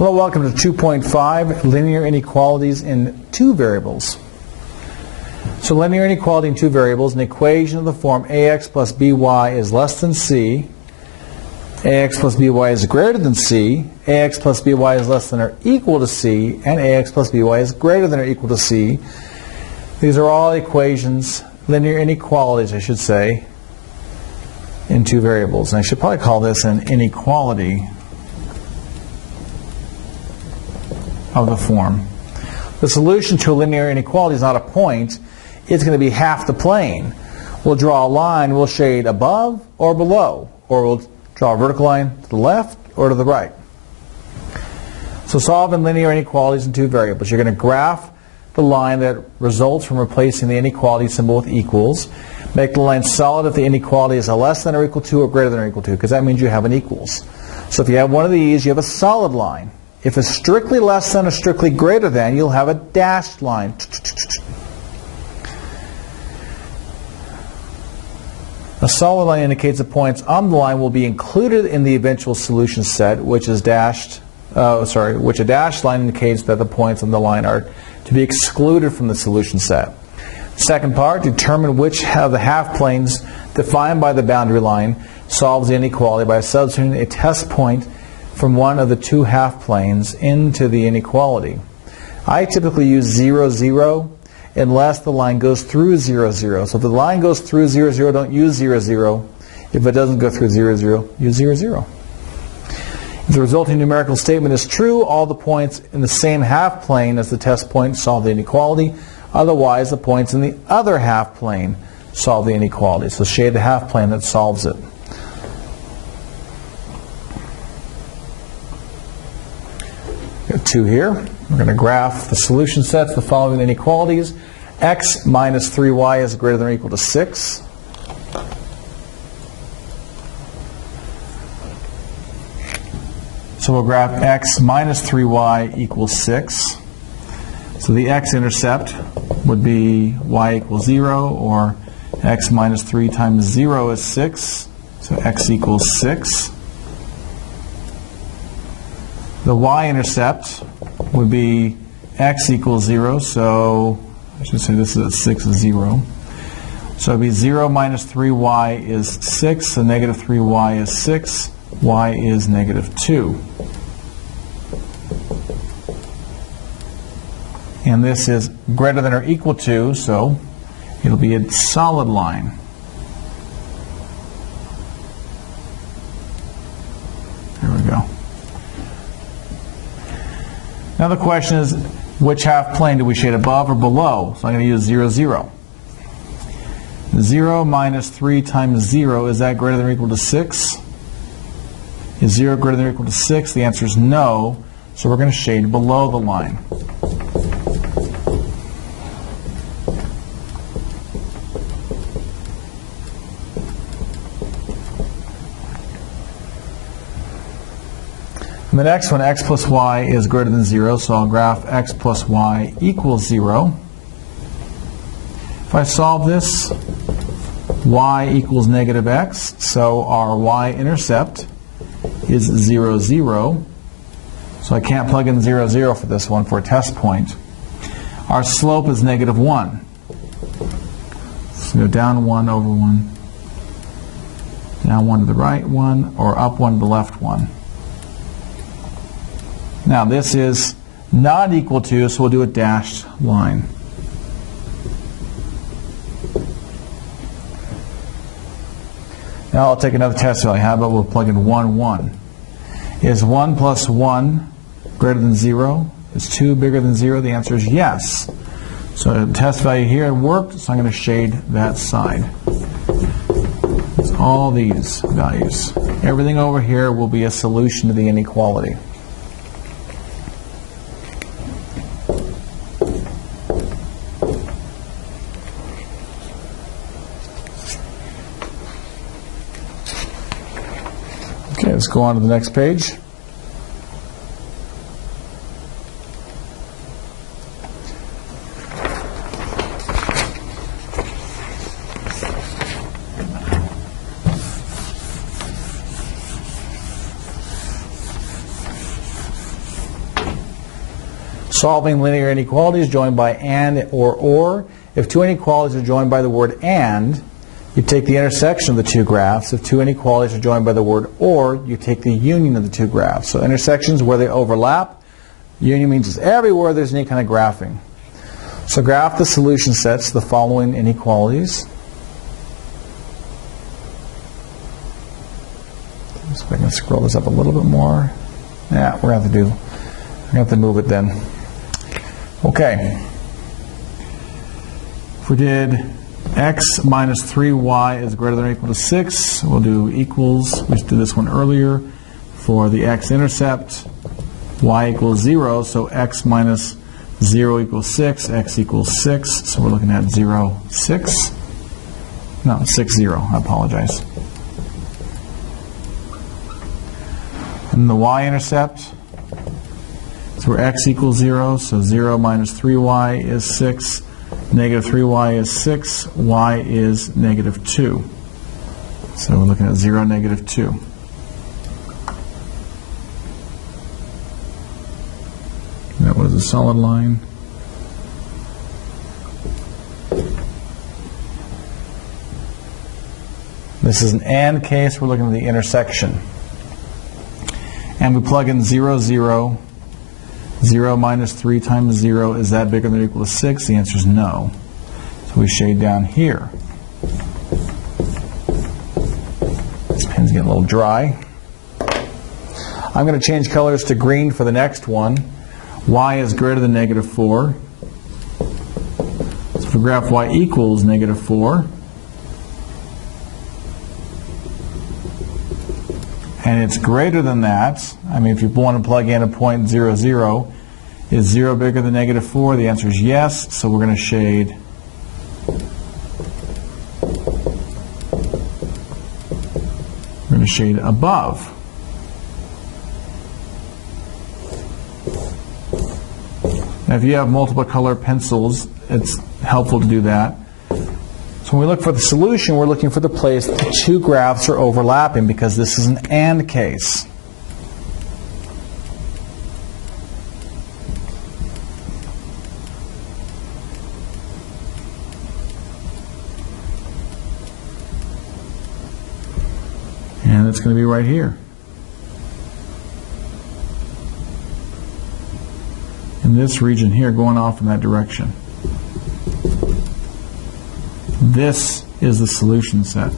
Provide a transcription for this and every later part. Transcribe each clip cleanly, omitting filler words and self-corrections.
Hello, welcome to 2.5, linear inequalities in two variables. So linear inequality in two variables, an equation of the form ax plus by is less than c, ax plus by is greater than c, ax plus by is less than or equal to c, and ax plus by is greater than or equal to c. These are all equations, linear inequalities I should say, in two variables. And I should probably call this an inequality of the form. The solution to a linear inequality is not a point, it's going to be half the plane. We'll draw a line, we'll shade above or below, or we'll draw a vertical line to the left or to the right. So solving linear inequalities in two variables. You're going to graph the line that results from replacing the inequality symbol with equals. Make the line solid if the inequality is a less than or equal to or greater than or equal to, because that means you have an equals. So if you have one of these, you have a solid line. If it's strictly less than or strictly greater than, you'll have a dashed line. A solid line indicates the points on the line will be included in the eventual solution set, which is dashed. Which a dashed line indicates that the points on the line are to be excluded from the solution set. Second part, determine which of the half planes defined by the boundary line solves the inequality by substituting a test point from one of the two half planes into the inequality. I typically use 0, 0 unless the line goes through 0, 0. So if the line goes through 0, 0, don't use 0, 0. If it doesn't go through 0, 0, use 0, 0. If the resulting numerical statement is true, all the points in the same half plane as the test point solve the inequality. Otherwise, the points in the other half plane solve the inequality. So shade the half plane that solves it. Got two here. We're going to graph the solution sets, the following inequalities. X minus 3y is greater than or equal to 6. So we'll graph x minus 3y equals 6. So the x-intercept would be y equals 0, or x minus 3 times 0 is 6. So x equals 6. The y-intercept would be x equals 0, so I should say this is at 6 is 0. So it would be 0 minus 3y is 6, so negative 3y is 6, y is negative 2. And this is greater than or equal to, so it'll be a solid line. There we go. Now the question is, which half plane do we shade above or below? So I'm going to use 0, 0. 0 minus 3 times 0, is that greater than or equal to 6? Is 0 greater than or equal to 6? The answer is no, so we're going to shade below the line. And the next one, x plus y is greater than 0, so I'll graph x plus y equals 0. If I solve this, y equals negative x, so our y-intercept is 0, 0. So I can't plug in 0, 0 for this one for a test point. Our slope is negative 1. So go down 1 over 1, down 1 to the right 1, or up 1 to the left 1. Now this is not equal to, so we'll do a dashed line. Now I'll take another test value. How about we'll plug in 1, 1. Is 1 plus 1 greater than 0? Is 2 bigger than 0? The answer is yes. So the test value here worked, so I'm going to shade that side. It's all these values. Everything over here will be a solution to the inequality. Okay, let's go on to the next page. Solving linear inequalities joined by and or. If two inequalities are joined by the word and, you take the intersection of the two graphs. If two inequalities are joined by the word or, you take the union of the two graphs. So intersections where they overlap. Union means it's everywhere there's any kind of graphing. So graph the solution sets to the following inequalities. So if I can scroll this up a little bit more. Yeah, we're going to have to move it then. Okay. If we did x minus 3y is greater than or equal to 6, we'll do equals. We did this one earlier for the x-intercept. Y equals 0, so x minus 0 equals 6, x equals 6. So we're looking at 0, 6. No, 6, 0. I apologize. And the y-intercept, so where x equals 0, so 0 minus 3y is 6, negative 3y is 6, y is negative 2. So we're looking at 0, negative 2. That was a solid line. This is an AND case. We're looking at the intersection. And we plug in 0, 0. 0 minus 3 times 0, is that bigger than or equal to 6? The answer is no. So we shade down here. This pen's getting a little dry. I'm going to change colors to green for the next one. Y is greater than negative 4. So if we graph y equals negative 4, and it's greater than that, I mean, if you want to plug in a point 0, 0, is 0 bigger than negative 4? The answer is yes, so we're going to shade above. Now, if you have multiple color pencils, it's helpful to do that. So when we look for the solution, we're looking for the place that the two graphs are overlapping, because this is an AND case. And it's going to be right here. In this region here, going off in that direction. This is the solution set.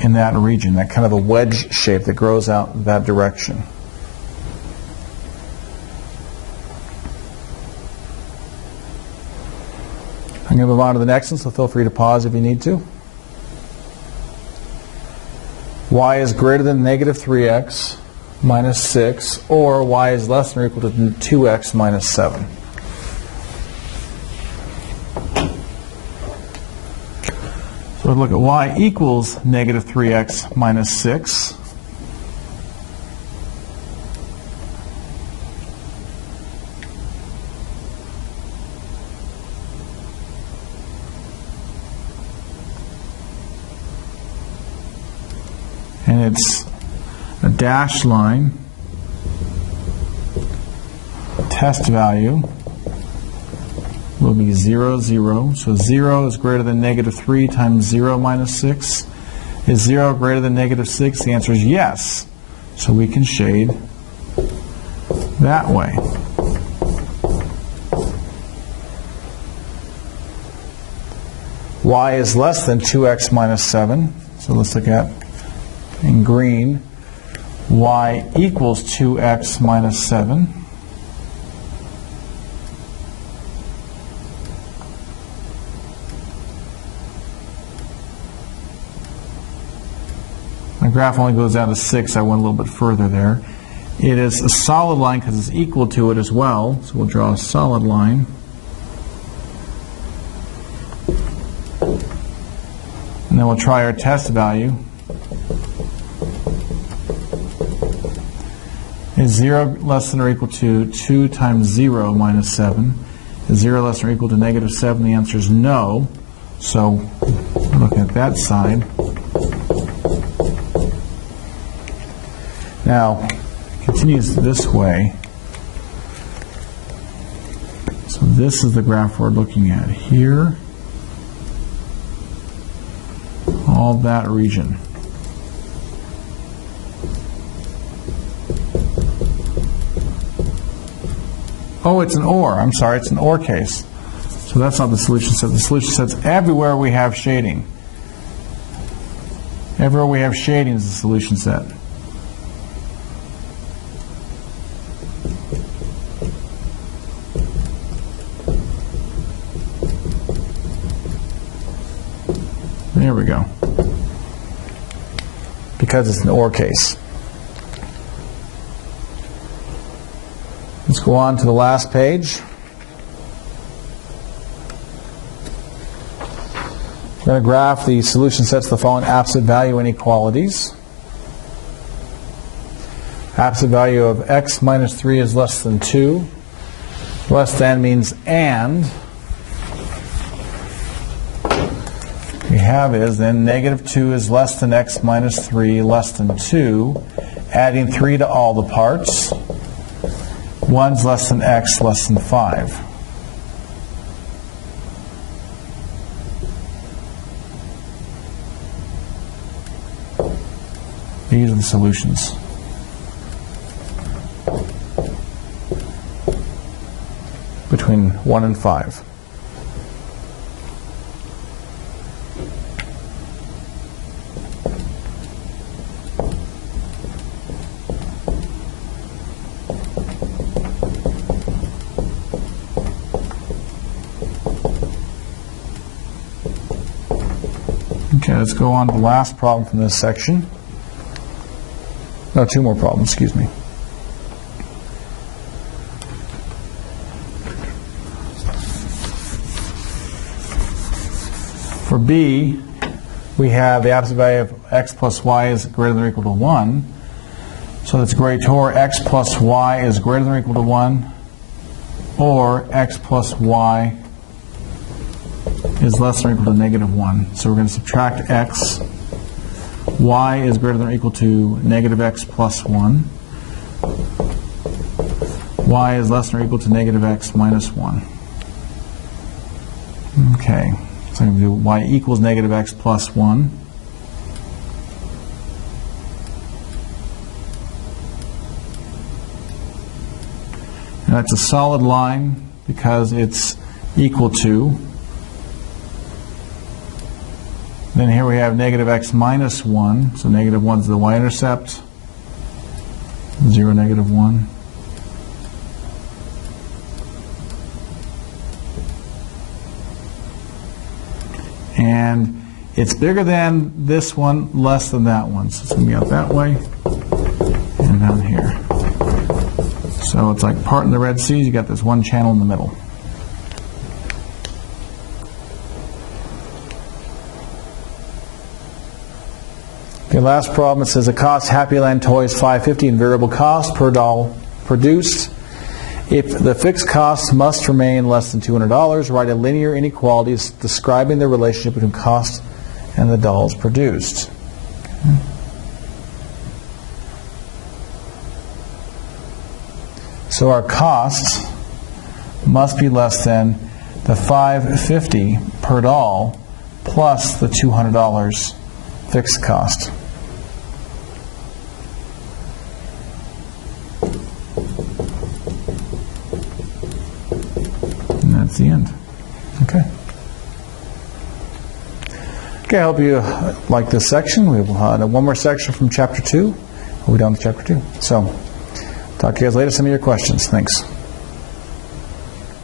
In that region, that kind of a wedge shape that grows out that direction. I'm going to move on to the next one, so feel free to pause if you need to. Y is greater than negative 3x minus 6, or y is less than or equal to 2x minus 7. So we'll look at y equals negative 3x minus 6. And it's a dashed line. Test value will be 0, 0. So 0 is greater than negative 3 times 0 minus 6. Is 0 greater than negative 6? The answer is yes. So we can shade that way. Y is less than 2x minus 7. So let's look at, in green, y equals 2x minus 7. My graph only goes down to 6. I went a little bit further there. It is a solid line because it's equal to it as well. So we'll draw a solid line. And then we'll try our test value. Is 0 less than or equal to 2 times 0 minus 7? Is 0 less than or equal to negative 7? The answer is no. So looking at that side, Now, it continues this way. So this is the graph we're looking at here. All that region. Oh, it's an OR. I'm sorry, it's an OR case. So that's not the solution set. The solution set's everywhere we have shading. Everywhere we have shading is the solution set. There we go. Because it's an OR case. Let's go on to the last page. We're going to graph the solution sets of the following absolute value inequalities. Absolute value of x minus 3 is less than 2. Less than means and. We have is then negative 2 is less than x minus 3 less than 2. Adding 3 to all the parts. 1's less than x less than 5. These are the solutions. Between 1 and 5. Okay, let's go on to the last problem from this section. No, 2 more problems, excuse me. For B, we have the absolute value of x plus y is greater than or equal to 1. So that's greater x plus y is greater than or equal to 1, or x plus y is less than or equal to negative 1. So we're going to subtract x. Y is greater than or equal to negative x plus 1. Y is less than or equal to negative x minus 1. Okay, so I'm going to do y equals negative x plus 1. And that's a solid line because it's equal to. Then here we have negative x minus 1. So negative 1 is the y-intercept. 0, negative 1. And it's bigger than this one, less than that one. So it's going to be out that way and down here. So it's like part in the Red Sea. You got this one channel in the middle. Okay, last problem, it says the cost Happy Land toy is $5.50 in variable cost per doll produced. If the fixed cost must remain less than $200, write a linear inequality describing the relationship between cost and the dolls produced. Okay. So our costs must be less than the $5.50 per doll plus the $200 fixed cost. And that's the end. Okay. Okay, I hope you like this section. We will have one more section from Chapter 2. We'll be done with Chapter 2. So, talk to you guys later. Send me your questions. Thanks.